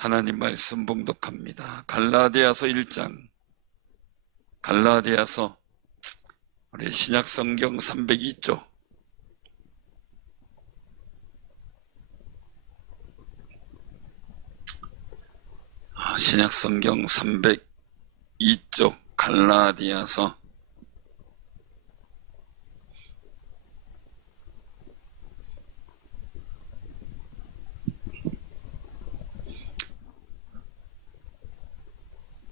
하나님 말씀 봉독합니다. 갈라디아서 1장, 갈라디아서 우리 신약성경 302쪽, 신약성경 302쪽 갈라디아서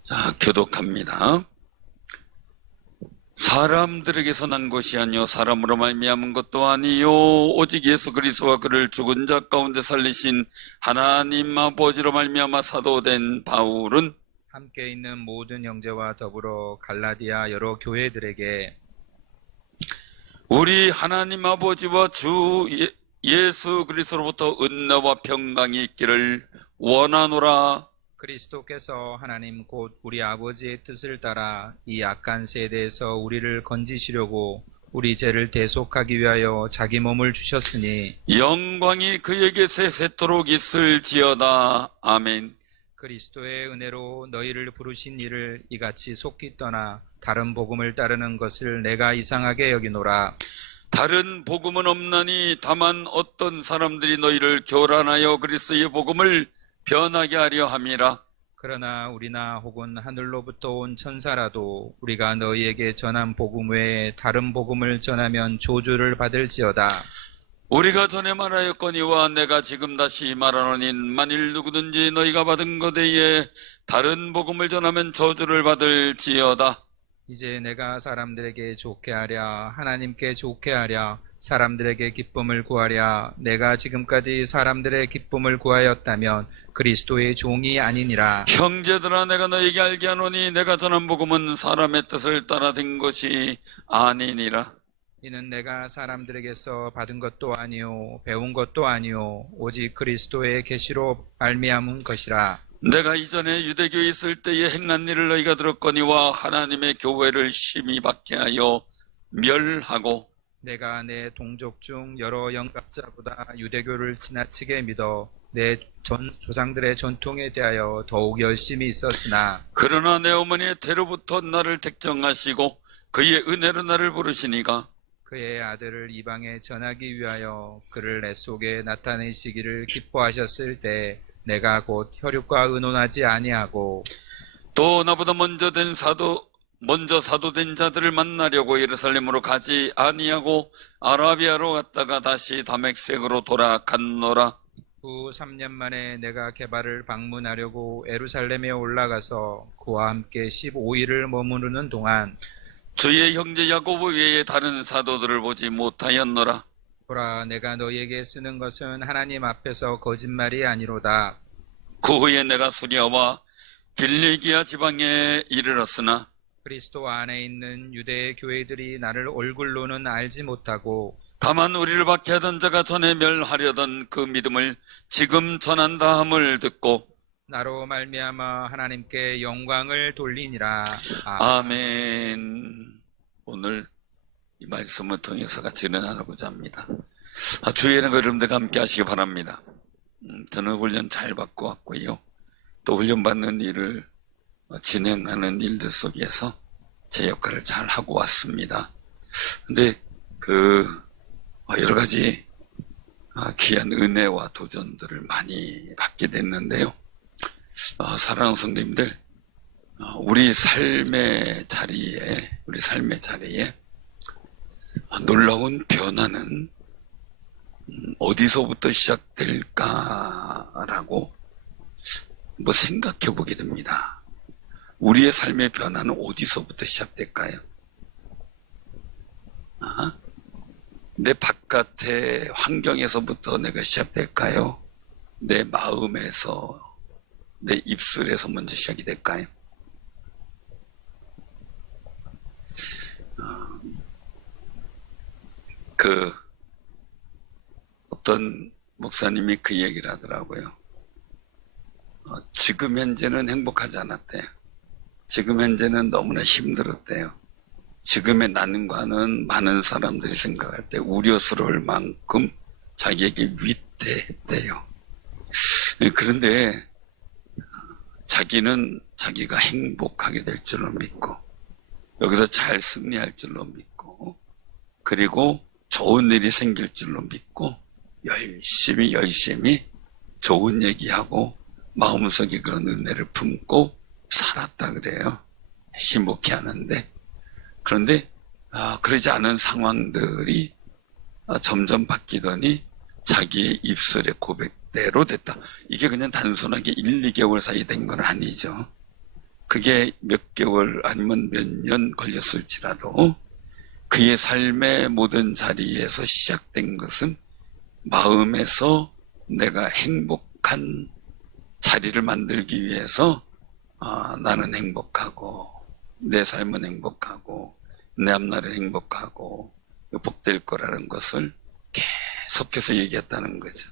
자, 교독합니다. 사람들에게서 난 것이 아니요 사람으로 말미암은 것도 아니요 오직 예수 그리스도와 그를 죽은 자 가운데 살리신 하나님 아버지로 말미암아 사도된 바울은 함께 있는 모든 형제와 더불어 갈라디아 여러 교회들에게 우리 하나님 아버지와 주 예수 그리스도로부터 은혜와 평강이 있기를 원하노라. 그리스도께서 하나님 곧 우리 아버지의 뜻을 따라 이 악한 세대에서 우리를 건지시려고 우리 죄를 대속하기 위하여 자기 몸을 주셨으니 영광이 그에게 세세토록 있을지어다. 아멘. 그리스도의 은혜로 너희를 부르신 이를 이같이 속히 떠나 다른 복음을 따르는 것을 내가 이상하게 여기노라. 다른 복음은 없나니 다만 어떤 사람들이 너희를 교란하여 그리스도의 복음을 변하게 하려 함이라. 그러나 우리나 혹은 하늘로부터 온 천사라도 우리가 너희에게 전한 복음 외에 다른 복음을 전하면 저주를 받을지어다. 우리가 전에 말하였거니와 내가 지금 다시 말하노니 만일 누구든지 너희가 받은 것 외에 다른 복음을 전하면 저주를 받을지어다. 이제 내가 사람들에게 좋게 하랴 하나님께 좋게 하랴 사람들에게 기쁨을 구하랴 내가 지금까지 사람들의 기쁨을 구하였다면 그리스도의 종이 아니니라. 형제들아 내가 너희에게 알게 하노니 내가 전한 복음은 사람의 뜻을 따라 된 것이 아니니라. 이는 내가 사람들에게서 받은 것도 아니요 배운 것도 아니요 오직 그리스도의 계시로 말미암은 것이라. 내가 이전에 유대교에 있을 때에 행한 일을 너희가 들었거니와 하나님의 교회를 심히 박해하여 멸하고 내가 내 동족 중 여러 영갑자보다 유대교를 지나치게 믿어 내 조상들의 전통에 대하여 더욱 열심히 있었으나 그러나 내 어머니의 태로부터 나를 택정하시고 그의 은혜로 나를 부르시니가 그의 아들을 이방에 전하기 위하여 그를 내 속에 나타내시기를 기뻐하셨을 때 내가 곧 혈육과 의논하지 아니하고 또 나보다 먼저 사도된 자들을 만나려고 예루살렘으로 가지 아니하고 아라비아로 갔다가 다시 다메섹으로 돌아갔노라. 후 3년 만에 내가 게바를 방문하려고 예루살렘에 올라가서 그와 함께 15일을 머무르는 동안 주의 형제 야고보 외에 다른 사도들을 보지 못하였노라. 보라 내가 너희에게 쓰는 것은 하나님 앞에서 거짓말이 아니로다. 그 후에 내가 수리아와 길리기아 지방에 이르렀으나 그리스도 안에 있는 유대의 교회들이 나를 얼굴로는 알지 못하고 다만 우리를 박해하던 자가 전에 멸하려던 그 믿음을 지금 전한다 함을 듣고 나로 말미암아 하나님께 영광을 돌리니라. 아멘. 오늘 이 말씀을 통해서 같이 나누고자 합니다. 주일에는 여러분들과 함께 하시기 바랍니다. 저는 훈련 잘 받고 왔고요. 또 훈련받는 일을 진행하는 일들 속에서 제 역할을 잘 하고 왔습니다. 근데 여러 가지 귀한 은혜와 도전들을 많이 받게 됐는데요. 사랑하는 성도님들, 우리 삶의 자리에 놀라운 변화는 어디서부터 시작될까라고 생각해 보게 됩니다. 우리의 삶의 변화는 어디서부터 시작될까요? 내 바깥의 환경에서부터 내가 시작될까요? 내 마음에서, 내 입술에서 먼저 시작이 될까요? 어떤 목사님이 그 얘기를 하더라고요. 지금 현재는 행복하지 않았대요. 지금 현재는 너무나 힘들었대요. 지금의 나는과는 많은 사람들이 생각할 때 우려스러울 만큼 자기에게 위태했대요. 그런데 자기는 자기가 행복하게 될 줄로 믿고 여기서 잘 승리할 줄로 믿고 그리고 좋은 일이 생길 줄로 믿고 열심히 좋은 얘기하고 마음속에 그런 은혜를 품고 살았다 그래요. 행복해 하는데 그런데 그러지 않은 상황들이 점점 바뀌더니 자기의 입술의 고백대로 됐다. 이게 그냥 단순하게 1, 2개월 사이 된 건 아니죠. 그게 몇 개월 아니면 몇 년 걸렸을지라도 그의 삶의 모든 자리에서 시작된 것은 마음에서 내가 행복한 자리를 만들기 위해서 나는 행복하고 내 삶은 행복하고 내 앞날은 행복하고 복될 거라는 것을 계속해서 얘기했다는 거죠.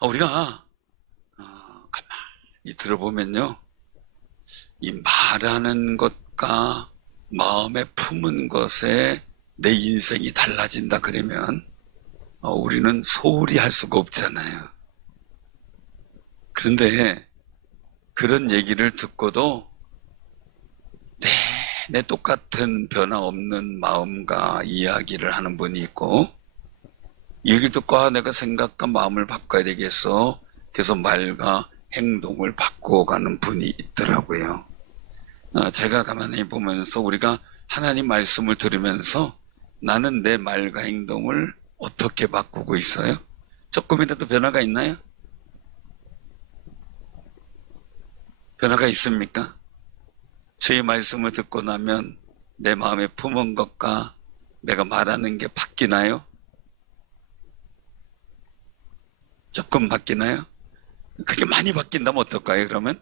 우리가 가만히 들어보면요, 이 말하는 것과 마음에 품은 것에 내 인생이 달라진다 그러면 우리는 소홀히 할 수가 없잖아요. 그런데 그런 얘기를 듣고도 내 똑같은 변화 없는 마음과 이야기를 하는 분이 있고 얘기를 듣고 내가 생각과 마음을 바꿔야 되겠어. 그래서 말과 행동을 바꿔가는 분이 있더라고요. 제가 가만히 보면서 우리가 하나님 말씀을 들으면서 나는 내 말과 행동을 어떻게 바꾸고 있어요? 조금이라도 변화가 있나요? 변화가 있습니까? 주의 말씀을 듣고 나면 내 마음에 품은 것과 내가 말하는 게 바뀌나요? 조금 바뀌나요? 그게 많이 바뀐다면 어떨까요, 그러면?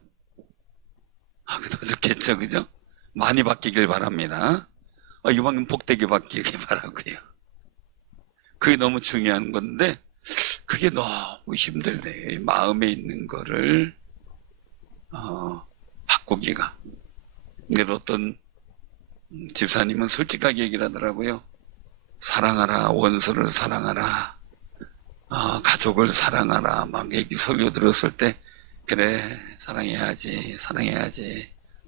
그래도 좋겠죠, 그죠? 많이 바뀌길 바랍니다. 이만큼 복되게 바뀌길 바라고요. 그게 너무 중요한 건데, 그게 너무 힘들네. 마음에 있는 거를, 바꾸기가. 근데 어떤 집사님은 솔직하게 얘기를 하더라고요. 사랑하라, 원수를 사랑하라, 가족을 사랑하라, 막 얘기 설교 들었을 때, 그래, 사랑해야지,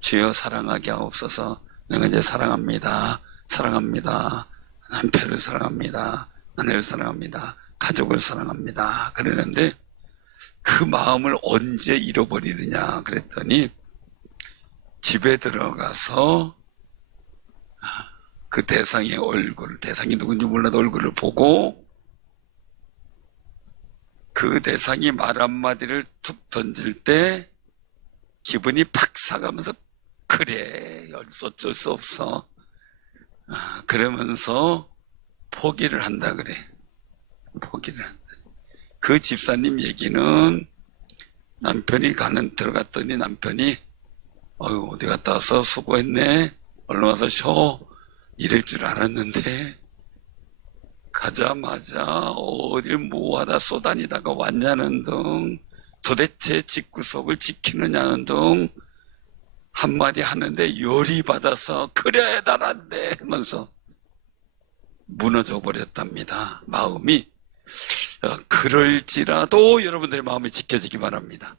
주여 사랑하게 하옵소서. 내가 이제 사랑합니다. 남편을 사랑합니다. 아내를 사랑합니다. 가족을 사랑합니다. 그러는데 그 마음을 언제 잃어버리느냐 그랬더니 집에 들어가서 그 대상의 얼굴, 대상이 누군지 몰라도 얼굴을 보고 그 대상이 말 한마디를 툭 던질 때 기분이 팍 사가면서 그래, 어쩔 수 없어. 그러면서 포기를 한다 그래. 포기를 한다. 그 집사님 얘기는 남편이 들어갔더니 남편이 어디 갔다 와서 수고했네. 얼른 와서 쉬어. 이럴 줄 알았는데 가자마자 어딜 뭐하다 쏘다니다가 왔냐는 등 도대체 집구석을 지키느냐는 등 한마디 하는데 열이 받아서 그래 달았네 하면서 무너져 버렸답니다. 마음이. 그럴지라도 여러분들의 마음이 지켜지기 바랍니다.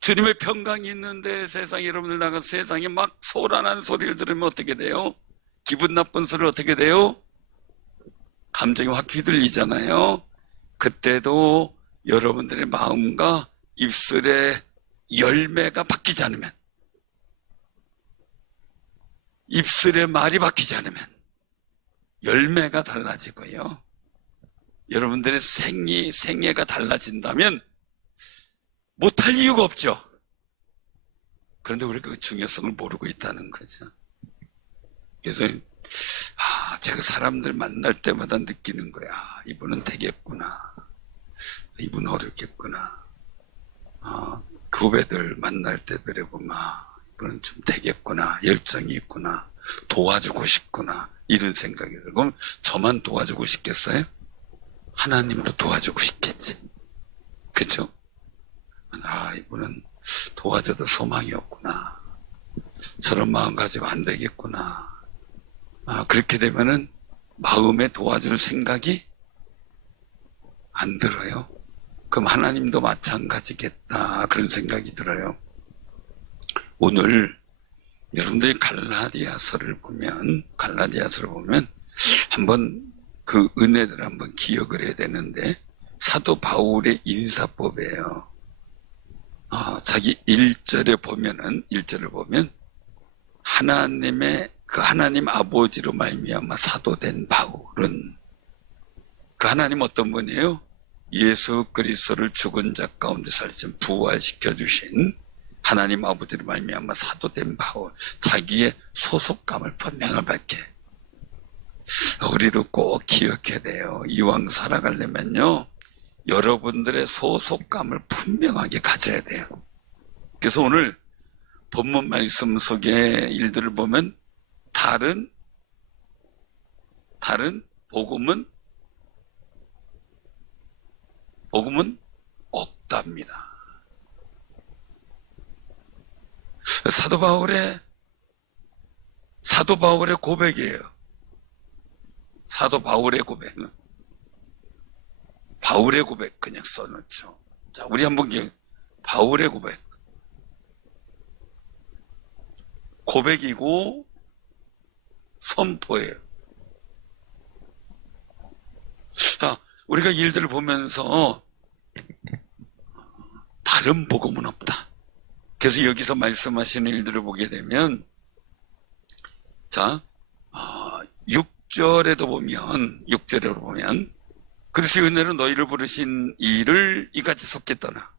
주님의 평강이 있는데 세상에 여러분들 나가서 세상에 막 소란한 소리를 들으면 어떻게 돼요? 기분 나쁜 소리를 어떻게 돼요? 감정이 확 휘둘리잖아요. 그때도 여러분들의 마음과 입술의 열매가 바뀌지 않으면, 입술의 말이 바뀌지 않으면 열매가 달라지고요. 여러분들의 생애가 달라진다면 못할 이유가 없죠. 그런데 우리가 그 중요성을 모르고 있다는 거죠. 그래서 제가 사람들 만날 때마다 느끼는 거야. 이분은 되겠구나. 이분은 어렵겠구나. 그 후배들 만날 때 그러고 이분은 좀 되겠구나. 열정이 있구나. 도와주고 싶구나. 이런 생각이 들고. 그럼 저만 도와주고 싶겠어요? 하나님도 도와주고 싶겠지. 그쵸? 이분은 도와줘도 소망이 없구나. 저런 마음 가지고 안 되겠구나. 그렇게 되면은 마음에 도와줄 생각이 안 들어요. 그럼 하나님도 마찬가지겠다, 그런 생각이 들어요. 오늘 여러분들이 갈라디아서를 보면 한번 그 은혜들을 한번 기억을 해야 되는데, 사도 바울의 인사법이에요. 자기 1절을 보면 하나님 아버지로 말미암아 사도된 바울은, 그 하나님 어떤 분이에요? 예수 그리스도를 죽은 자 가운데 살리신 부활시켜 주신 하나님 아버지로 말미암아 사도된 바울, 자기의 소속감을 분명히 밝혀. 우리도 꼭 기억해야 돼요. 이왕 살아가려면요, 여러분들의 소속감을 분명하게 가져야 돼요. 그래서 오늘 본문 말씀 속의 일들을 보면 다른 복음은 없답니다. 사도 바울의 고백이에요. 사도 바울의 고백은 바울의 고백 그냥 써놓죠. 자, 우리 한번 바울의 고백이고 선포예요. 자, 우리가 일들을 보면서 다른 복음은 없다. 그래서 여기서 말씀하시는 일들을 보게 되면, 자, 6절에도 보면 그리스도의 은혜로 너희를 부르신 이를 이같이 속겠더나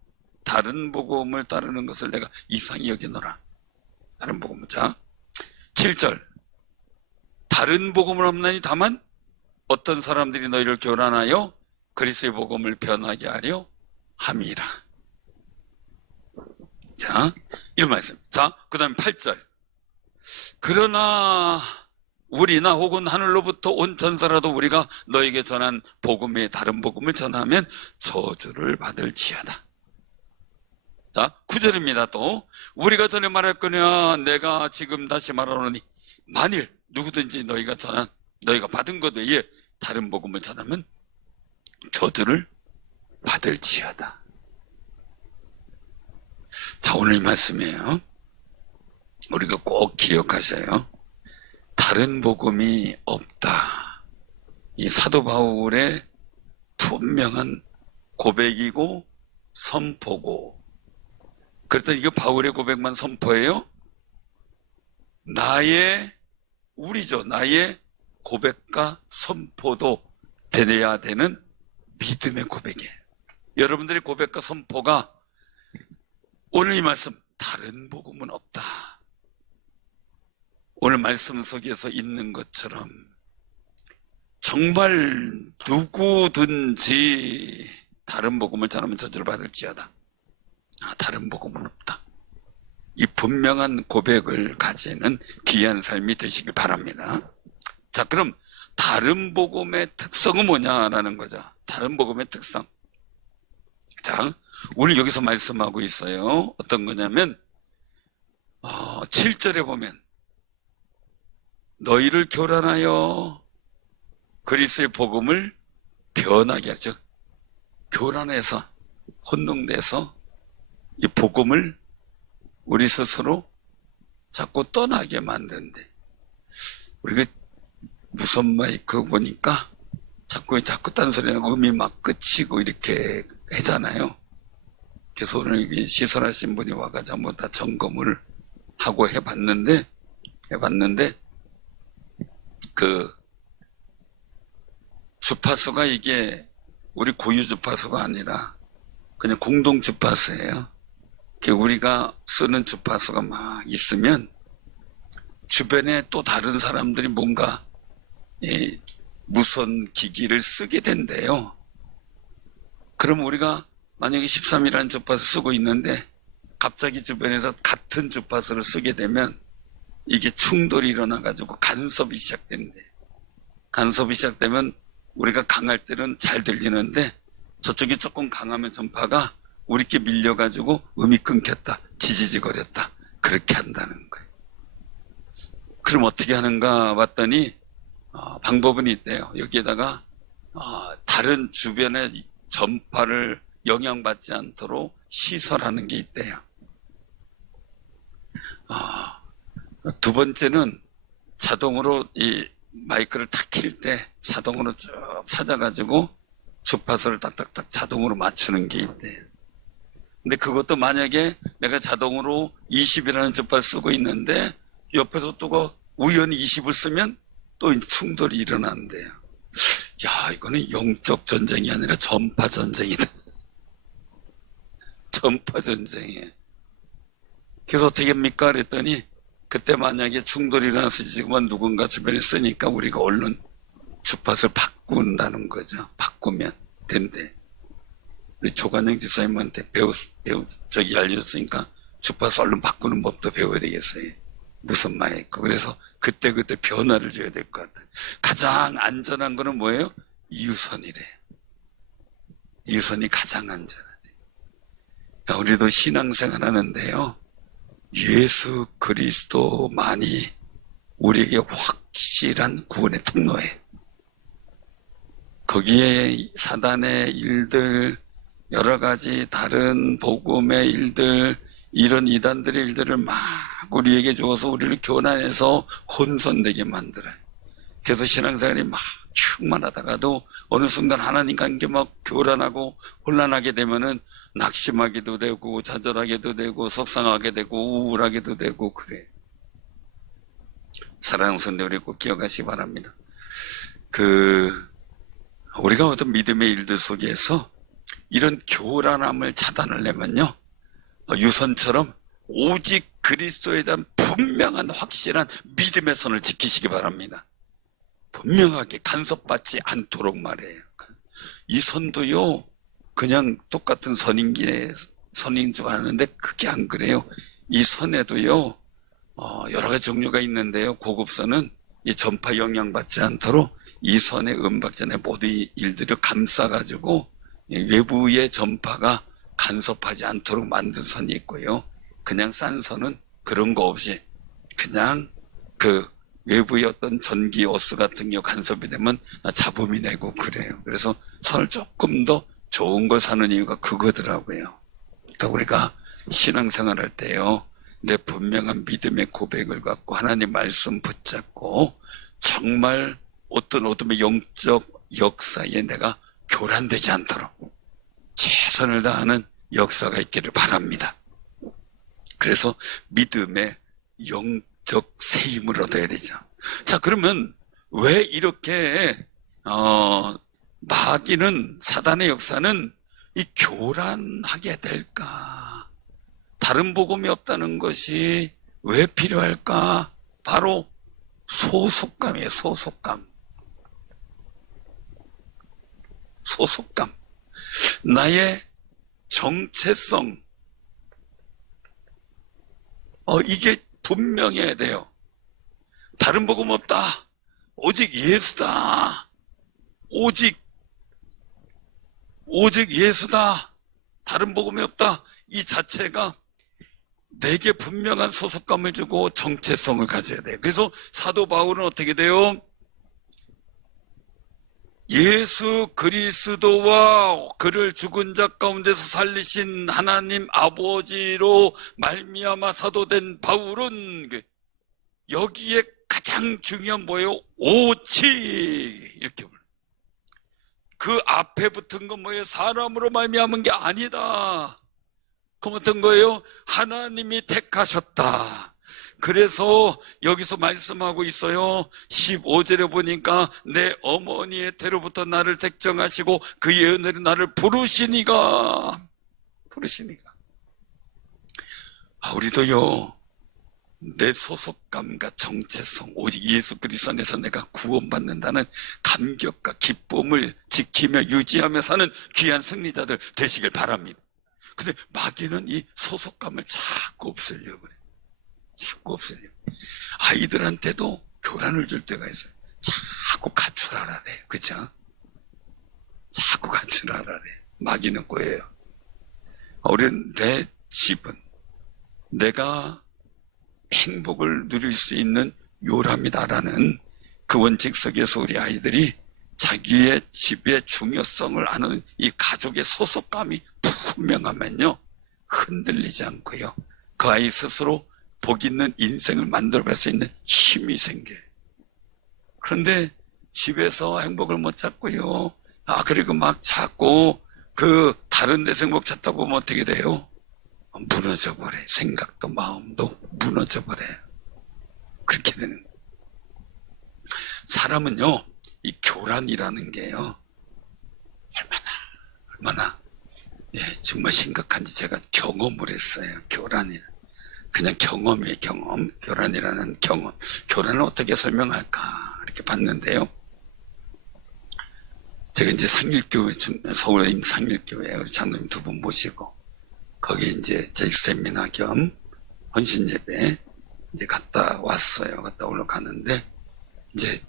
다른 복음을 따르는 것을 내가 이상히 여기노라. 다른 복음은, 자, 7절 다른 복음은 없나니 다만 어떤 사람들이 너희를 교란하여 그리스도의 복음을 변하게 하려 함이라. 자, 이런 말씀. 자, 그 다음에 8절 그러나 우리나 혹은 하늘로부터 온 전사라도 우리가 너에게 전한 복음의 다른 복음을 전하면 저주를 받을지어다. 자, 9절입니다. 또 우리가 전에 말했거니와 내가 지금 다시 말하노니 만일 누구든지 너희가 받은 것 외에 다른 복음을 전하면 저주를 받을지어다. 자, 오늘 이 말씀이에요. 우리가 꼭 기억하셔요. 다른 복음이 없다. 이 사도 바울의 분명한 고백이고 선포고, 그랬더니 이거 바울의 고백만 선포해요? 나의 고백과 선포도 되어야 되는 믿음의 고백이에요. 여러분들의 고백과 선포가 오늘 이 말씀 다른 복음은 없다. 오늘 말씀 속에서 있는 것처럼 정말 누구든지 다른 복음을 전하면 저주를 받을지어다. 다른 복음은 없다. 이 분명한 고백을 가지는 귀한 삶이 되시길 바랍니다. 자, 그럼 다른 복음의 특성은 뭐냐라는 거죠. 다른 복음의 특성. 자, 오늘 여기서 말씀하고 있어요. 어떤 거냐면 7절에 보면 너희를 교란하여 그리스도의 복음을 변하게 하죠. 교란해서 혼동돼서 이 복음을 우리 스스로 자꾸 떠나게 만드는데, 우리가 무선 마이크 보니까 자꾸 딴소리는 음이 막 끝이고 이렇게 하잖아요. 그래서 오늘 시설하신 분이 와가지고 한번 다 점검을 하고 해봤는데 그 주파수가 이게 우리 고유 주파수가 아니라 그냥 공동 주파수예요. 우리가 쓰는 주파수가 막 있으면 주변에 또 다른 사람들이 뭔가 무선 기기를 쓰게 된대요. 그럼 우리가 만약에 13이라는 주파수 쓰고 있는데 갑자기 주변에서 같은 주파수를 쓰게 되면 이게 충돌이 일어나가지고 간섭이 시작된대. 간섭이 시작되면 우리가 강할 때는 잘 들리는데 저쪽이 조금 강하면 전파가 우리께 밀려가지고 음이 끊겼다, 지지직거렸다, 그렇게 한다는 거예요. 그럼 어떻게 하는가 봤더니 방법은 있대요. 여기에다가 다른 주변의 전파를 영향받지 않도록 시설하는 게 있대요. 두 번째는 자동으로 이 마이크를 탁 킬 때 자동으로 쭉 찾아가지고 주파수를 딱딱딱 자동으로 맞추는 게 있대요. 근데 그것도 만약에 내가 자동으로 20이라는 주파수 쓰고 있는데 옆에서 또 우연히 20을 쓰면 또 충돌이 일어난대요. 야, 이거는 영적 전쟁이 아니라 전파 전쟁이다. 전파 전쟁이에요. 그래서 어떻게 합니까? 그랬더니 그때 만약에 충돌이 일어나서 지금은 누군가 주변에 쓰니까 우리가 얼른 주파수를 바꾼다는 거죠. 바꾸면 된대. 우리 조관영 집사님한테 알려줬으니까 주파수 얼른 바꾸는 법도 배워야 되겠어요. 무슨 말일까? 그래서 그때그때 변화를 줘야 될 것 같아요. 가장 안전한 거는 뭐예요? 유선이래. 유선이 가장 안전하대. 우리도 신앙생활 하는데요. 예수 그리스도만이 우리에게 확실한 구원의 통로에, 거기에 사단의 일들, 여러 가지 다른 복음의 일들, 이런 이단들의 일들을 막 우리에게 주어서 우리를 교란해서 혼선되게 만들어요. 그래서 신앙생활이 막 충만하다가도 어느 순간 하나님과 함께 막 교란하고 혼란하게 되면은 낙심하기도 되고 좌절하게도 되고 속상하게 되고 우울하게도 되고 그래요. 사랑하는 성도들 꼭 기억하시기 바랍니다. 우리가 어떤 믿음의 일들 속에서 이런 교란함을 차단하려면요, 유선처럼 오직 그리스도에 대한 분명한 확실한 믿음의 선을 지키시기 바랍니다. 분명하게 간섭받지 않도록 말해요. 이 선도요, 그냥 똑같은 선인 줄 아는데 그게 안 그래요. 이 선에도요, 여러 가지 종류가 있는데요. 고급선은 이 전파 영향받지 않도록 이 선의 음박전의 모든 일들을 감싸가지고 외부의 전파가 간섭하지 않도록 만든 선이 있고요. 그냥 싼 선은 그런 거 없이 그냥 외부의 어떤 전기 오스 같은 게 간섭이 되면 잡음이 내고 그래요. 그래서 선을 조금 더 좋은 걸 사는 이유가 그거더라고요. 그러니까 우리가 신앙생활 할 때요, 내 분명한 믿음의 고백을 갖고 하나님 말씀 붙잡고 정말 어떤 어둠의 영적 역사에 내가 교란되지 않도록 최선을 다하는 역사가 있기를 바랍니다. 그래서 믿음의 영적 세임을 얻어야 되죠. 자, 그러면 왜 이렇게 마귀는, 사단의 역사는 이 교란하게 될까? 다른 복음이 없다는 것이 왜 필요할까? 바로 소속감이에요. 소속감. 나의 정체성, 이게 분명해야 돼요. 다른 복음 없다. 오직 예수다. 오직 예수다. 다른 복음이 없다. 이 자체가 내게 분명한 소속감을 주고 정체성을 가져야 돼요. 그래서 사도 바울은 어떻게 돼요? 예수 그리스도와 그를 죽은 자 가운데서 살리신 하나님 아버지로 말미암아 사도된 바울은 여기에 가장 중요한 뭐예요? 오직 이렇게 불러요. 그 앞에 붙은 건 뭐예요? 사람으로 말미암은 게 아니다. 그럼 어떤 거예요? 하나님이 택하셨다. 그래서 여기서 말씀하고 있어요. 15절에 보니까 내 어머니의 태로부터 나를 택정하시고 그의 은혜로 나를 부르시니가. 우리도요, 내 소속감과 정체성, 오직 예수 그리스도 안에서 내가 구원받는다는 감격과 기쁨을 지키며 유지하며 사는 귀한 승리자들 되시길 바랍니다. 근데 마귀는 이 소속감을 자꾸 없애려고 그래. 아이들한테도 교란을 줄 때가 있어요. 자꾸 갖추라라 그래. 그죠? 자꾸 갖추라라 그래. 마귀는 거예요. 우리는 내 집은 내가 행복을 누릴 수 있는 요람이다라는 그 원칙 속에서 우리 아이들이 자기의 집의 중요성을 아는 이 가족의 소속감이 분명하면요, 흔들리지 않고요, 그 아이 스스로 복 있는 인생을 만들어갈 수 있는 힘이 생겨요. 그런데 집에서 행복을 못 찾고요, 그리고 막 찾고 그 다른 데서 행복 찾다 보면 어떻게 돼요? 무너져 버려요. 생각도 마음도 무너져 버려요. 그렇게 되는 거예요. 사람은요, 이 교란이라는 게요, 얼마나 정말 심각한지 제가 경험을 했어요. 교란이 그냥 경험이에요. 경험. 교란이라는 경험. 교란을 어떻게 설명할까 이렇게 봤는데요, 제가 이제 상일교회, 서울에 있는 상일교회 우리 장로님 두 분 모시고 거기 이제 제 세미나 겸 헌신 예배 이제 갔다 왔어요. 갔다 올라가는데 이제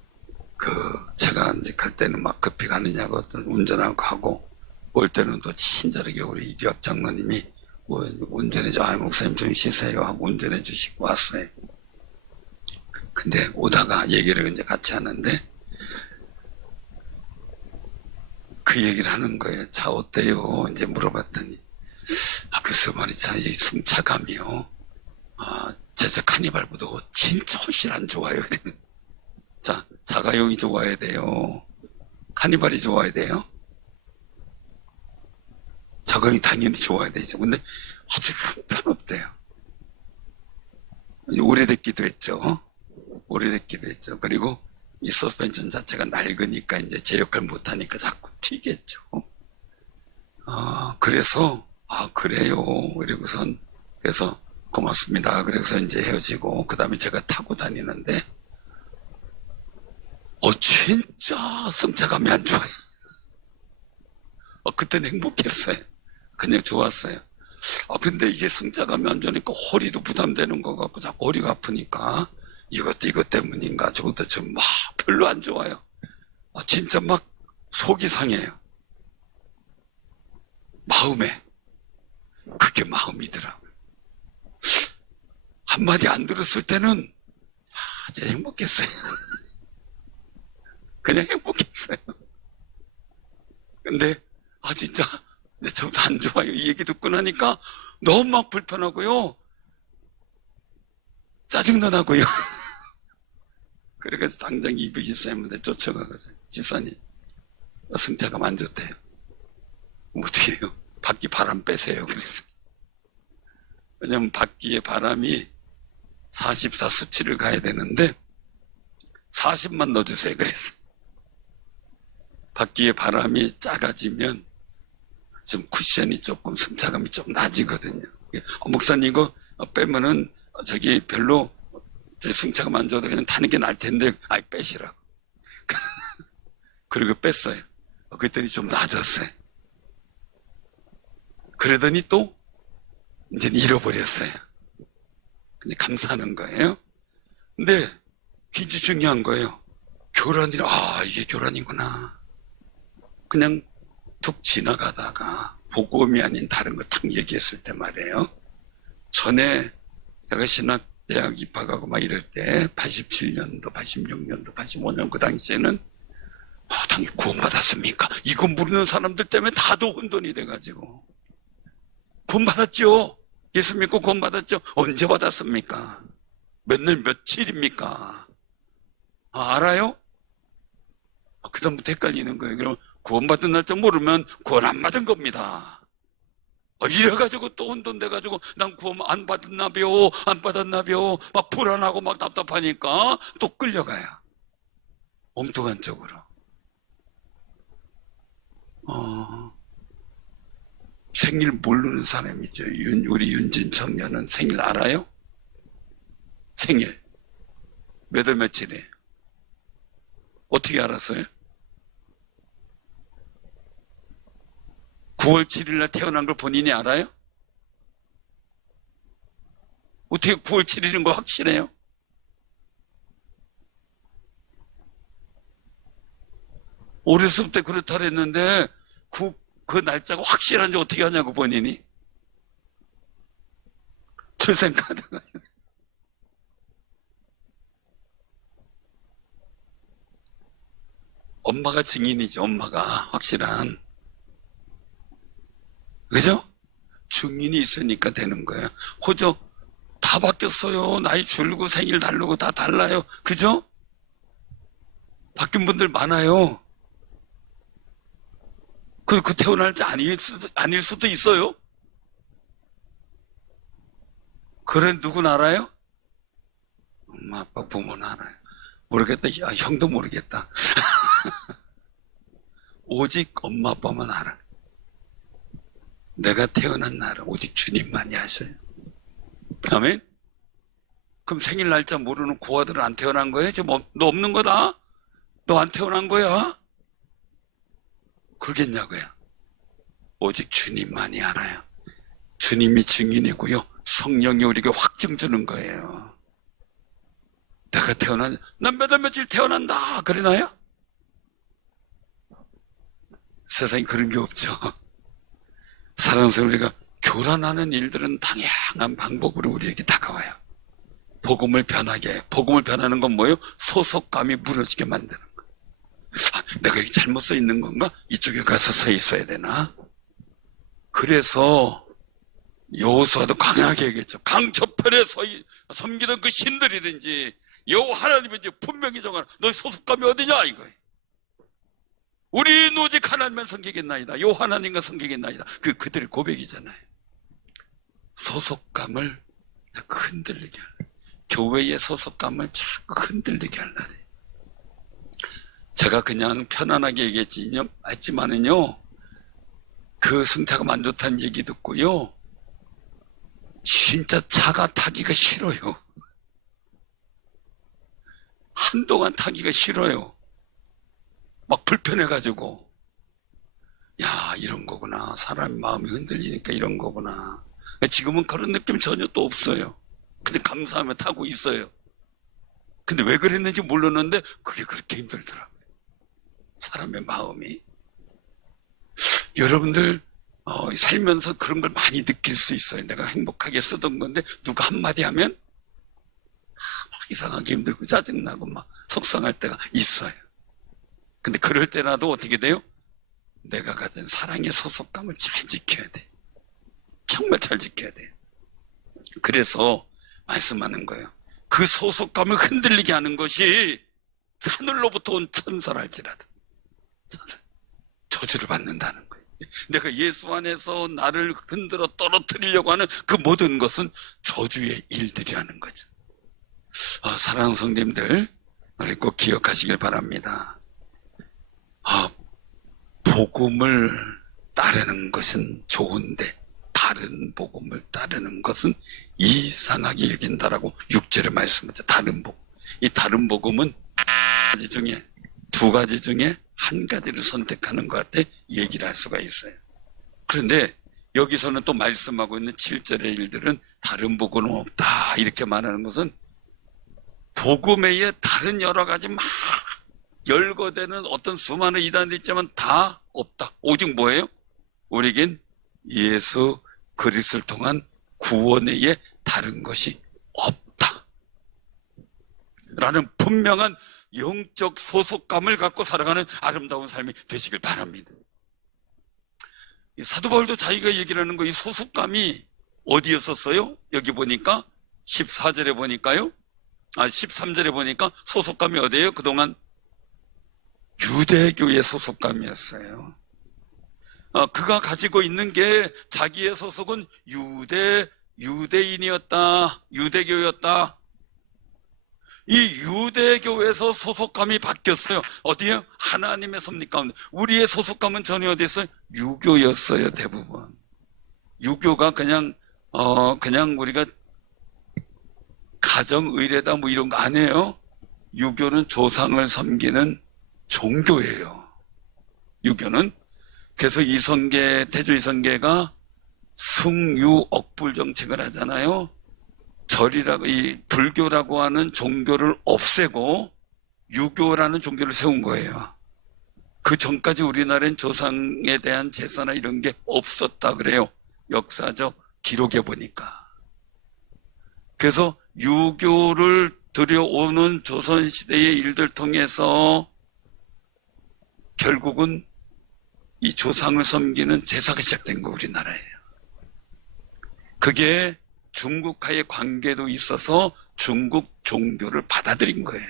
제가 이제 갈 때는 막 급히 가느냐고 운전하고 가고, 올 때는 또 친절하게 우리 이규학 장로님이 목사님 좀 쉬세요 하고 운전해 주시고 왔어요. 근데 오다가 얘기를 이제 같이 하는데 그 얘기를 하는 거예요. 차 어때요? 이제 물어봤더니, 글쎄 말이죠. 이 승차감이요, 제자 카니발보다 진짜 훨씬 안 좋아요. 자, 자가용이 좋아야 돼요? 카니발이 좋아야 돼요? 자가용이 당연히 좋아야 되죠. 근데 아주 형편없대요. 오래됐기도 했죠. 오래됐기도 했죠. 그리고 이 서스펜션 자체가 낡으니까 이제 제 역할 못하니까 자꾸 튀겠죠. 그래서, 그래요. 그래서 고맙습니다. 그래서 이제 헤어지고, 그 다음에 제가 타고 다니는데, 진짜 승차감이 안 좋아요. 그때는 행복했어요. 그냥 좋았어요. 근데 이게 승차감이 안 좋으니까 허리도 부담되는 것 같고, 자꾸 허리가 아프니까, 이것 때문인가, 저것도 좀 별로 안 좋아요. 진짜 막 속이 상해요. 마음에. 그게 마음이더라고요. 한마디 안 들었을 때는, 진짜 행복했어요. 그냥 행복했어요. 근데, 진짜, 저도 안 좋아요. 이 얘기 듣고 나니까 너무 막 불편하고요, 짜증도 나고요. 그래서 당장 224인데 쫓아가서, 집사님, 승차감 안 좋대요. 어떻게 해요? 바퀴 바람 빼세요. 그래서. 왜냐면 바퀴에 바람이 44 수치를 가야 되는데, 40만 넣어주세요. 그래서. 바퀴에 바람이 작아지면 좀 쿠션이 조금 승차감이 좀 낮이거든요. 목사님 이거 빼면은 별로 승차감 안 좋아도 그냥 타는 게 나을 텐데 빼시라고. 그리고 뺐어요. 그랬더니 좀 낮았어요. 그러더니 또 이제 잃어버렸어요. 근데 감사하는 거예요. 근데 굉장히 중요한 거예요. 교란이라, 이게 교란이구나. 그냥 툭 지나가다가 복음이 아닌 다른 거 탁 얘기했을 때 말이에요. 전에 내가 신학대학 입학하고 막 이럴 때 87년도, 86년도, 85년 그 당시에는 당연히 구원받았습니까? 이거 모르는 사람들 때문에 다도 혼돈이 돼가지고. 구원받았죠? 예수 믿고 구원받았죠? 언제 받았습니까? 몇 날 며칠입니까? 알아요? 그다음부터 헷갈리는 거예요. 그럼 구원받은 날짜 모르면 구원 안 받은 겁니다. 이래가지고 또 혼돈돼가지고 난 구원 안 받았나벼, 안 받았나벼, 막 불안하고 막 답답하니까 또 끌려가요. 엉뚱한 쪽으로. 생일 모르는 사람이죠. 우리 윤진 청년은 생일 알아요? 생일. 몇 월 며칠에? 어떻게 알았어요? 9월 7일 날 태어난 걸 본인이 알아요? 어떻게 9월 7일인 거 확실해요? 어렸을 때 그렇다 그랬는데 그 날짜가 확실한지 어떻게 하냐고 본인이. 출생카드가. 엄마가 증인이지, 엄마가. 확실한. 그죠? 증인이 있으니까 되는 거예요. 호적 다 바뀌었어요. 나이 줄고 생일 다르고 다 달라요. 그죠? 바뀐 분들 많아요. 그 태어날 때 아닐 수도 있어요. 그래, 누군 알아요? 엄마, 아빠, 부모는 알아요. 모르겠다. 야, 형도 모르겠다. 오직 엄마, 아빠만 알아. 내가 태어난 날은 오직 주님만이 아셔요. 아멘? 그럼 생일 날짜 모르는 고아들은 안 태어난 거예요? 지금 너 없는 거다? 너 안 태어난 거야? 그러겠냐고요? 오직 주님만이 알아요. 주님이 증인이고요. 성령이 우리에게 확증 주는 거예요. 내가 난 몇 월 며칠 태어난다. 그러나요? 세상에 그런 게 없죠. 사랑스러운 우리가 교란하는 일들은 다양한 방법으로 우리에게 다가와요. 복음을 변하게 해요. 복음을 변하는 건 뭐예요? 소속감이 무너지게 만드는 거예요. 내가 여기 잘못 서 있는 건가? 이쪽에 가서 서 있어야 되나? 그래서 여호수아도 강하게 얘기했죠. 강저편에 섬기던 그 신들이든지 여호와 하나님인지 분명히 정하라. 너희 소속감이 어디냐 이거예요. 우리는 오직 하나님만 섬기겠나이다. 여호와 하나님과 섬기겠나이다. 그들의 고백이잖아요. 소속감을 흔들리게 하는, 교회의 소속감을 자꾸 흔들리게 하려니. 제가 그냥 편안하게 했지만은요, 그 승차가 안 좋다는 얘기 듣고요, 진짜 차가 타기가 싫어요. 한동안 타기가 싫어요. 막 불편해가지고, 야, 이런 거구나. 사람 마음이 흔들리니까 이런 거구나. 지금은 그런 느낌 전혀 또 없어요. 근데 감사하며 타고 있어요. 근데 왜 그랬는지 몰랐는데 그게 그렇게 힘들더라고요. 사람의 마음이. 여러분들 살면서 그런 걸 많이 느낄 수 있어요. 내가 행복하게 쓰던 건데 누가 한마디 하면 막 이상하게 힘들고 짜증나고 막 속상할 때가 있어요. 근데 그럴 때라도 어떻게 돼요? 내가 가진 사랑의 소속감을 잘 지켜야 돼. 정말 잘 지켜야 돼요. 그래서 말씀하는 거예요. 그 소속감을 흔들리게 하는 것이 하늘로부터 온 천사랄지라도 저주를 받는다는 거예요. 내가 예수 안에서 나를 흔들어 떨어뜨리려고 하는 그 모든 것은 저주의 일들이라는 거죠. 사랑하는 성도님들, 꼭 기억하시길 바랍니다. 복음을 따르는 것은 좋은데 다른 복음을 따르는 것은 이상하게 여긴다라고 6절에 말씀하죠. 다른 복음. 이 다른 복음은 두 가지 중에 한 가지를 선택하는 것 같아 얘기를 할 수가 있어요. 그런데 여기서는 또 말씀하고 있는 7절의 일들은 다른 복음은 없다 이렇게 말하는 것은 복음 외에 다른 여러 가지 막 열거되는 어떤 수많은 이단이 있지만 다 없다. 오직 뭐예요? 우리에겐 예수 그리스도를 통한 구원 외에 다른 것이 없다 라는 분명한 영적 소속감을 갖고 살아가는 아름다운 삶이 되시길 바랍니다. 사도 바울도 자기가 얘기를 하는 거, 이 소속감이 어디였었어요? 여기 보니까 14절에 보니까요, 13절에 보니까 소속감이 어디예요? 그동안 유대교의 소속감이었어요. 그가 가지고 있는 게 자기의 소속은 유대인이었다, 유대교였다. 이 유대교에서 소속감이 바뀌었어요. 어디에요? 하나님의 섭리 가운데. 우리의 소속감은 전혀 어디 있어요? 유교였어요, 대부분. 유교가 그냥 우리가 가정의례다 뭐 이런 거 아니에요. 유교는 조상을 섬기는 종교예요. 유교는. 그래서 태조 이성계가 승유억불 정책을 하잖아요. 이 불교라고 하는 종교를 없애고 유교라는 종교를 세운 거예요. 그 전까지 우리나라엔 조상에 대한 제사나 이런 게 없었다 그래요. 역사적 기록에 보니까. 그래서 유교를 들여오는 조선시대의 일들 통해서 결국은 이 조상을 섬기는 제사가 시작된 거 우리나라예요. 그게 중국과의 관계도 있어서 중국 종교를 받아들인 거예요.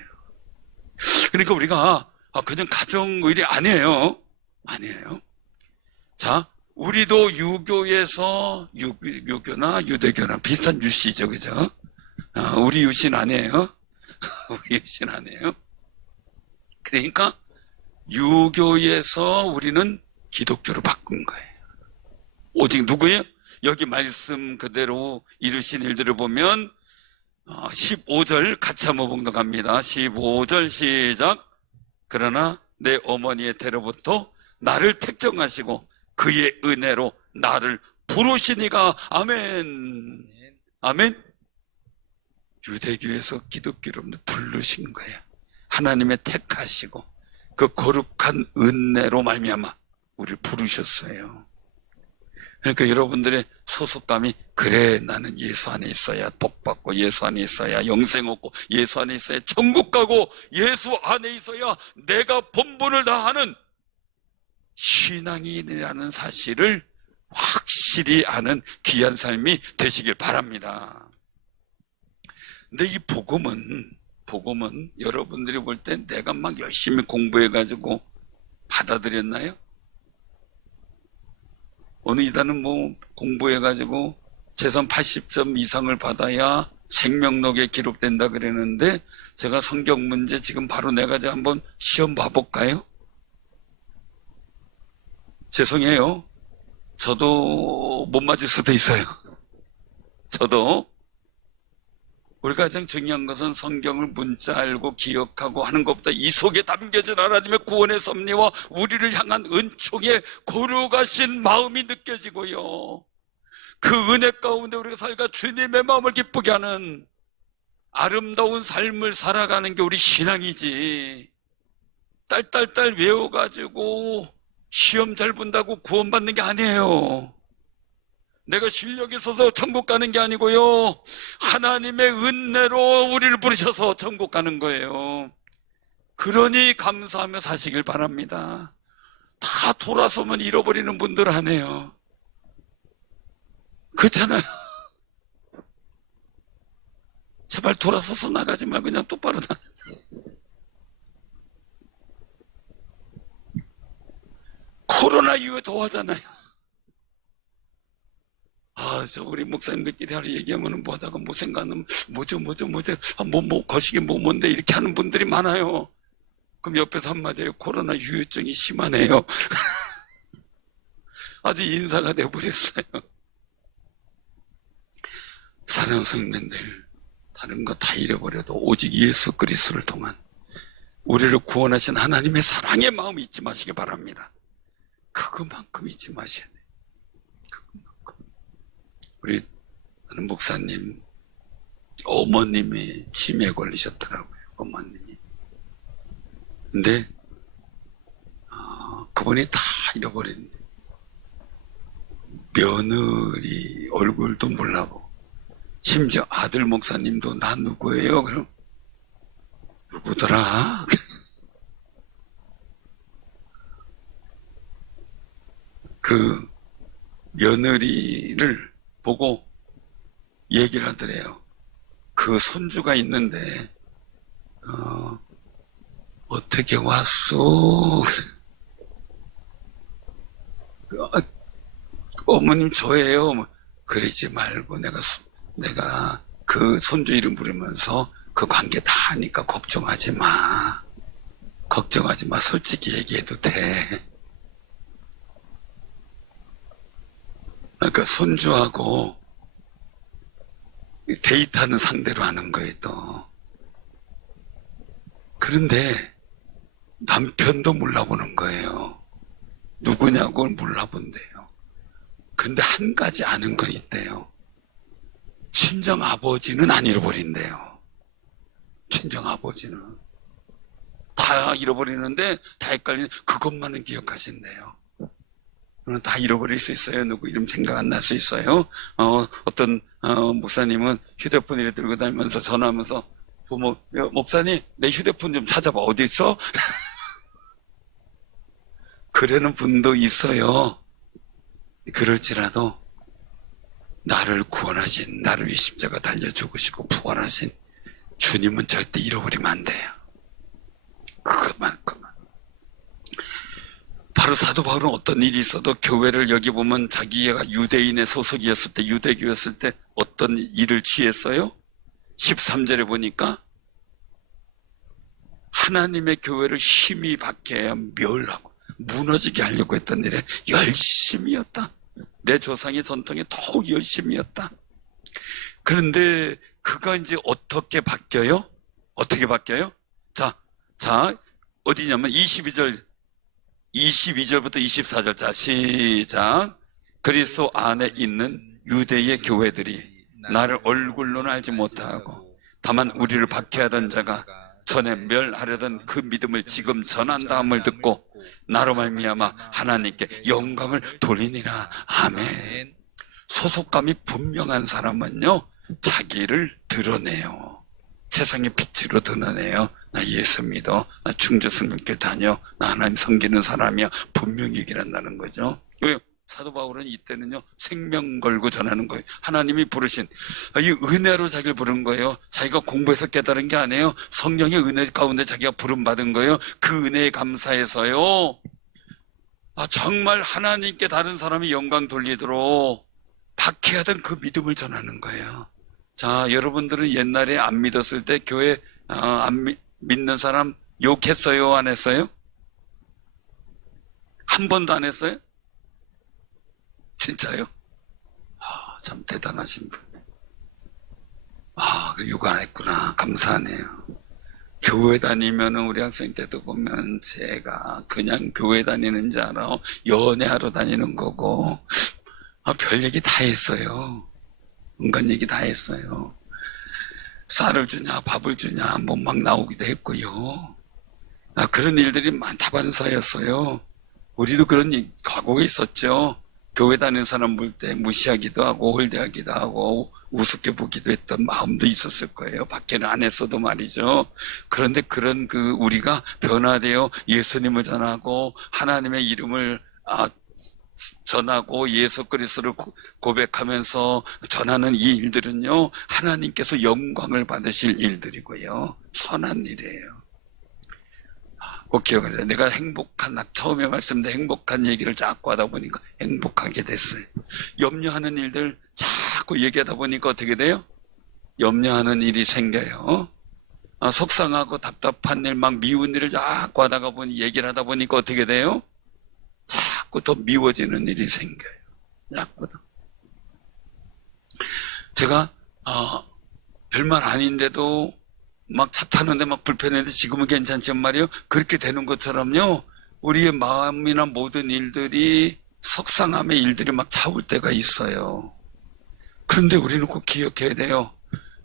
그러니까 우리가 그냥 가정의례 아니에요. 아니에요. 자, 우리도 유교에서 유교나 유대교나 비슷한 유씨죠, 그죠? 우리 유씨는 아니에요. 우리 유씨는 아니에요. 그러니까 유교에서 우리는 기독교로 바꾼 거예요. 오직 누구예요? 여기 말씀 그대로 이루신 일들을 보면 15절 같이 한번 봉독합니다. 15절 시작. 그러나 내 어머니의 태로부터 나를 택정하시고 그의 은혜로 나를 부르시니가. 아멘. 아멘. 유대교에서 기독교로 부르신 거예요. 하나님의 택하시고 그 거룩한 은혜로 말미암아 우리를 부르셨어요. 그러니까 여러분들의 소속감이, 그래 나는 예수 안에 있어야 복받고, 예수 안에 있어야 영생 얻고, 예수 안에 있어야 천국 가고, 예수 안에 있어야 내가 본분을 다하는 신앙인이라는 사실을 확실히 아는 귀한 삶이 되시길 바랍니다. 근데 이 복음은 여러분들이 볼 때 내가 막 열심히 공부해가지고 받아들였나요? 어느 이단은 뭐 공부해가지고 최소한 80점 이상을 받아야 생명록에 기록된다 그랬는데, 제가 성경 문제 지금 바로 내가 한번 시험 봐볼까요? 죄송해요. 저도 못 맞을 수도 있어요. 저도. 우리가 가장 중요한 것은 성경을 문자 알고 기억하고 하는 것보다 이 속에 담겨진 하나님의 구원의 섭리와 우리를 향한 은총의 거룩하신 마음이 느껴지고요, 그 은혜 가운데 우리가 살가 주님의 마음을 기쁘게 하는 아름다운 삶을 살아가는 게 우리 신앙이지, 딸딸딸 외워가지고 시험 잘 본다고 구원받는 게 아니에요. 내가 실력이 있어서 천국 가는 게 아니고요, 하나님의 은혜로 우리를 부르셔서 천국 가는 거예요. 그러니 감사하며 사시길 바랍니다. 다 돌아서면 잃어버리는 분들 아니에요. 그렇잖아요. 제발 돌아서서 나가지 말고 그냥 똑바로 나. 코로나 이후에 더 하잖아요. 저 우리 목사님들끼리 하루 얘기하면 뭐 하다가 뭐 생각하면 뭐죠, 거시기 뭔데 이렇게 하는 분들이 많아요. 그럼 옆에서 한마디 해요. 코로나 유효증이 심하네요. 아주 인사가 돼버렸어요. 사랑하는 성도님들, 다른 거 다 잃어버려도 오직 예수 그리스도를 통한 우리를 구원하신 하나님의 사랑의 마음 잊지 마시기 바랍니다. 그것만큼 잊지 마셔야 돼요. 그것만큼. 우리 하는 목사님 어머님이 치매에 걸리셨더라고요. 어머님이. 근데 그분이 다 잃어버렸는데 며느리 얼굴도 몰라보고, 심지어 아들 목사님도 나 누구예요? 그럼 누구더라? 그 며느리를 보고 얘기를 하더래요. 그 손주가 있는데 어떻게 왔어? 어머님 저예요. 그러지 말고 내가 그 손주 이름 부르면서 그 관계 다 아니까 걱정하지 마. 솔직히 얘기해도 돼. 그러니까 손주하고 데이트하는 상대로 하는 거예요, 또. 그런데 남편도 몰라보는 거예요. 누구냐고 몰라본대요. 근데 한 가지 아는 건 있대요. 친정 아버지는 안 잃어버린대요. 친정 아버지는. 다 잃어버리는데 다 헷갈리는 그것만은 기억하신대요. 다 잃어버릴 수 있어요. 누구 이름 생각 안 날 수 있어요. 어떤 목사님은 휴대폰을 들고 다니면서 전화하면서 부모, 목사님 내 휴대폰 좀 찾아봐. 어디 있어? 그러는 분도 있어요. 그럴지라도 나를 구원하신, 나를 위해 십자가 달려 죽으시고 부활하신 주님은 절대 잃어버리면 안 돼요. 그것만큼은. 바로 사도 바울은 어떤 일이 있어도 교회를 여기 보면 자기가 유대인의 소속이었을 때, 유대교였을 때 어떤 일을 취했어요? 13절에 보니까 하나님의 교회를 힘이 받게 멸하고 무너지게 하려고 했던 일에 열심히였다. 내 조상의 전통에 더욱 열심히였다. 그런데 그가 이제 어떻게 바뀌어요? 어떻게 바뀌어요? 자, 어디냐면 22절부터 24절. 자, 시작. 그리스도 안에 있는 유대의 교회들이 나를 얼굴로는 알지 못하고 다만 우리를 박해하던 자가 전에 멸하려던 그 믿음을 지금 전한다함을 듣고 나로 말미암아 하나님께 영광을 돌리니라. 아멘. 소속감이 분명한 사람은요, 자기를 드러내요. 세상의 빛으로 드러내요. 나 예수 믿어. 나 충주성교회 다녀. 나 하나님 섬기는 사람이야. 분명히 얘기한다는 거죠. 왜요? 사도 바울은 이때는요, 생명 걸고 전하는 거예요. 하나님이 부르신, 이 은혜로 자기를 부른 거예요. 자기가 공부해서 깨달은 게 아니에요. 성령의 은혜 가운데 자기가 부름받은 거예요. 그 은혜에 감사해서요, 정말 하나님께 다른 사람이 영광 돌리도록 박해하던 그 믿음을 전하는 거예요. 자, 여러분들은 옛날에 안 믿었을 때 교회 안 믿는 사람 욕했어요? 안 했어요? 한 번도 안 했어요? 진짜요? 참 대단하신 분. 욕 안 했구나. 감사하네요. 교회 다니면은 우리 학생 때도 보면 제가 그냥 교회 다니는 줄 알아. 연애하러 다니는 거고. 별 얘기 다 했어요. 온갖 얘기 다 했어요. 쌀을 주냐, 밥을 주냐, 뭐 막 나오기도 했고요. 그런 일들이 많다는 사이였어요. 우리도 그런 과거가 있었죠. 교회 다니는 사람 볼 때 무시하기도 하고 홀대하기도 하고 우습게 보기도 했던 마음도 있었을 거예요. 밖에는 안 했어도 말이죠. 그런데 그런 우리가 변화되어 예수님을 전하고 하나님의 이름을 전하고 예수 그리스도를 고백하면서 전하는 이 일들은요, 하나님께서 영광을 받으실 일들이고요, 선한 일이에요. 꼭 기억하세요. 내가 처음에 말씀드린 행복한 얘기를 자꾸 하다 보니까 행복하게 됐어요. 염려하는 일들 자꾸 얘기하다 보니까 어떻게 돼요? 염려하는 일이 생겨요. 속상하고 답답한 일, 막 미운 일을 자꾸 하다가 얘기를 하다 보니까 어떻게 돼요? 자꾸 더 미워지는 일이 생겨요. 자꾸 더. 제가, 별말 아닌데도 막 차 타는데 막 불편했는데 지금은 괜찮지만 말이에요. 그렇게 되는 것처럼요, 우리의 마음이나 모든 일들이 속상함의 일들이 막 차올 때가 있어요. 그런데 우리는 꼭 기억해야 돼요.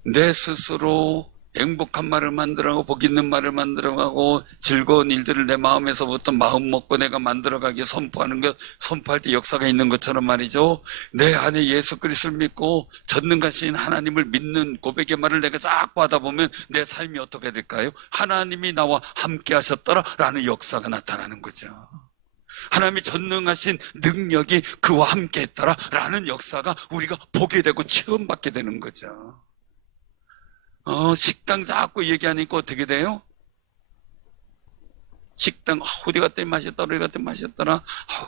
내 스스로 행복한 말을 만들어가고 복 있는 말을 만들어가고 즐거운 일들을 내 마음에서부터 마음 먹고 내가 만들어가기 선포하는 것, 선포할 때 역사가 있는 것처럼 말이죠. 내 안에 예수 그리스도를 믿고 전능하신 하나님을 믿는 고백의 말을 내가 자꾸 하다 보면 내 삶이 어떻게 될까요? 하나님이 나와 함께 하셨더라라는 역사가 나타나는 거죠. 하나님이 전능하신 능력이 그와 함께 했더라라는 역사가 우리가 보게 되고 체험받게 되는 거죠. 식당 자꾸 얘기하니까 어떻게 돼요? 식당, 어디 갔더니 맛있더라, 어디 갔더니 맛있더라,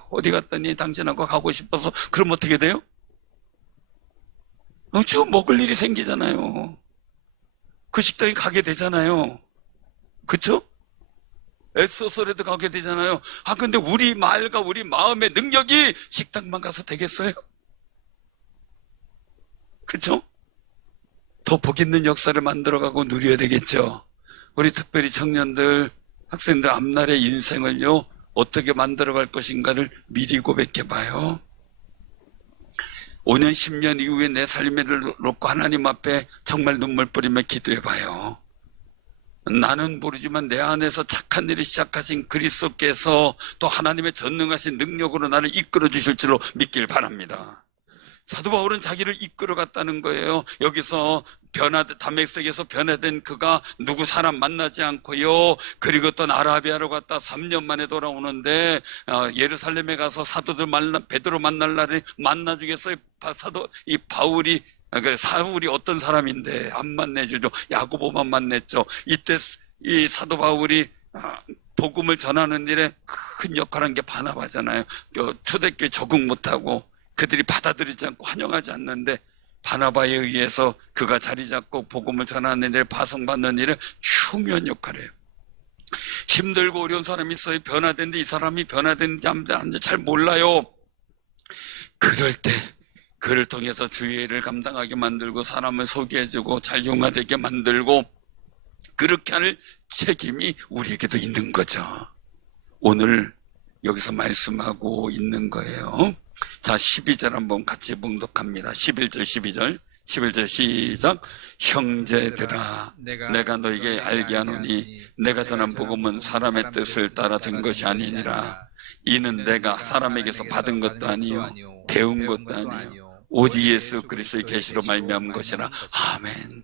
어디 갔더니 당신하고 가고 싶어서, 그럼 어떻게 돼요? 저 먹을 일이 생기잖아요. 그 식당에 가게 되잖아요. 그쵸? 애써서라도 가게 되잖아요. 근데 우리 말과 우리 마음의 능력이 식당만 가서 되겠어요? 그쵸? 더 복 있는 역사를 만들어가고 누려야 되겠죠. 우리 특별히 청년들, 학생들 앞날의 인생을요, 어떻게 만들어갈 것인가를 미리 고백해봐요. 5년, 10년 이후에 내 삶을 놓고 하나님 앞에 정말 눈물 뿌리며 기도해봐요. 나는 모르지만 내 안에서 착한 일을 시작하신 그리스도께서 또 하나님의 전능하신 능력으로 나를 이끌어 주실 줄로 믿길 바랍니다. 사도 바울은 자기를 이끌어갔다는 거예요. 여기서 다메섹에서 변화된 그가 누구 사람 만나지 않고요. 그리고 또 아라비아로 갔다 3년 만에 돌아오는데 예루살렘에 가서 사도들 베드로 만날 날에 만나주겠어요. 사울이 어떤 사람인데 안 만나주죠. 야고보만 만났죠. 이때 이 사도 바울이 복음을 전하는 일에 큰 역할을 한 게 바나바잖아요. 초대교회 적응 못하고 그들이 받아들이지 않고 환영하지 않는데 바나바에 의해서 그가 자리 잡고 복음을 전하는 일에 파송받는 일에 중요한 역할을 해요. 힘들고 어려운 사람이 있어요. 변화된데 이 사람이 변화된지 안 잘 몰라요. 그럴 때 그를 통해서 주의 일을 감당하게 만들고 사람을 소개해주고 잘 용화되게 만들고 그렇게 할 책임이 우리에게도 있는 거죠. 오늘 여기서 말씀하고 있는 거예요. 자, 12절 한번 같이 봉독합니다. 11절, 12절 시작. 형제들아, 내가 너에게 알게 하노니 내가 전한 복음은 사람의 뜻을 따라 된 것이 아니니라. 이는 내가 사람에게서 받은 것도 아니요 배운 것도 아니요 오직 예수 그리스도의 계시로 말미암은 것이라. 아멘.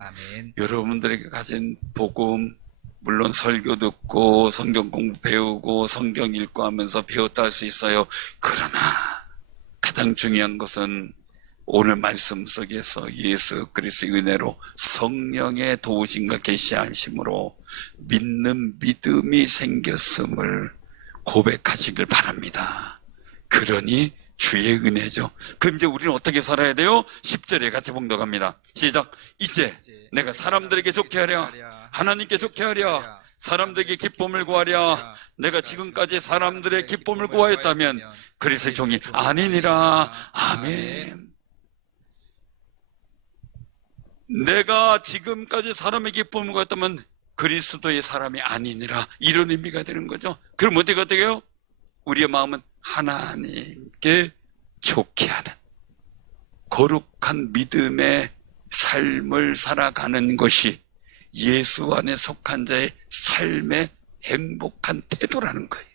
여러분들에게 가진 복음, 물론 설교 듣고 성경 공부 배우고 성경 읽고 하면서 배웠다 할 수 있어요. 그러나 가장 중요한 것은 오늘 말씀 속에서 예수 그리스도의 은혜로 성령의 도우심과 계시하심으로 믿는 믿음이 생겼음을 고백하시길 바랍니다. 그러니 주의 은혜죠. 그럼 이제 우리는 어떻게 살아야 돼요? 10절에 같이 봉독합니다. 시작. 이제 내가 사람들에게 좋게 하랴, 하나님께 좋게 하랴, 사람들에게 기쁨을 구하랴. 내가 지금까지 사람들의 기쁨을 구하였다면 그리스도의 종이 아니니라. 아멘. 내가 지금까지 사람의 기쁨을 구했다면 그리스도의 사람이 아니니라. 이런 의미가 되는 거죠. 그럼 어떻게 해요? 우리의 마음은 하나님께 좋게 하는 거룩한 믿음의 삶을 살아가는 것이 예수 안에 속한 자의 삶의 행복한 태도라는 거예요.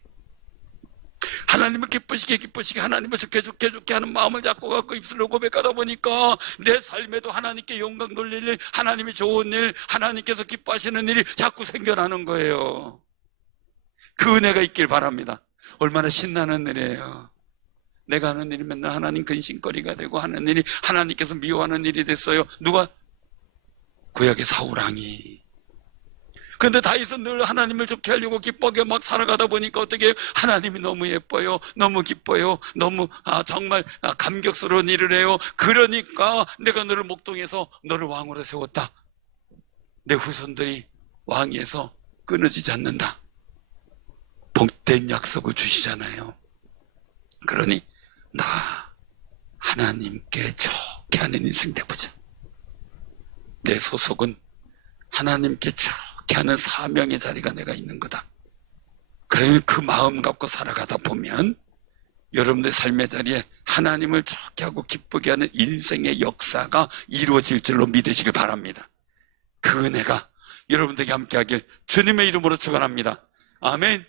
하나님을 기쁘시게 하나님을 좋게 하는 마음을 잡고 갖고 입술로 고백하다 보니까 내 삶에도 하나님께 영광 돌릴 일, 하나님이 좋은 일, 하나님께서 기뻐하시는 일이 자꾸 생겨나는 거예요. 그 은혜가 있길 바랍니다. 얼마나 신나는 일이에요. 내가 하는 일이 맨날 하나님 근심거리가 되고 하는 일이 하나님께서 미워하는 일이 됐어요. 누가? 구약의 사울왕이. 근데 다윗은 늘 하나님을 좋게 하려고 기쁘게 막 살아가다 보니까 어떻게 해요? 하나님이 너무 예뻐요. 너무 기뻐요. 너무 정말 감격스러운 일을 해요. 그러니까 내가 너를 목동에서 너를 왕으로 세웠다. 내 후손들이 왕위에서 끊어지지 않는다. 복된 약속을 주시잖아요. 그러니 나 하나님께 좋게 하는 인생 되보자. 내 소속은 하나님께 좋게 하는 사명의 자리가 내가 있는 거다. 그러면 그 마음 갖고 살아가다 보면 여러분의 삶의 자리에 하나님을 좋게 하고 기쁘게 하는 인생의 역사가 이루어질 줄로 믿으시길 바랍니다. 그 은혜가 여러분들에게 함께하길 주님의 이름으로 축원합니다. 아멘.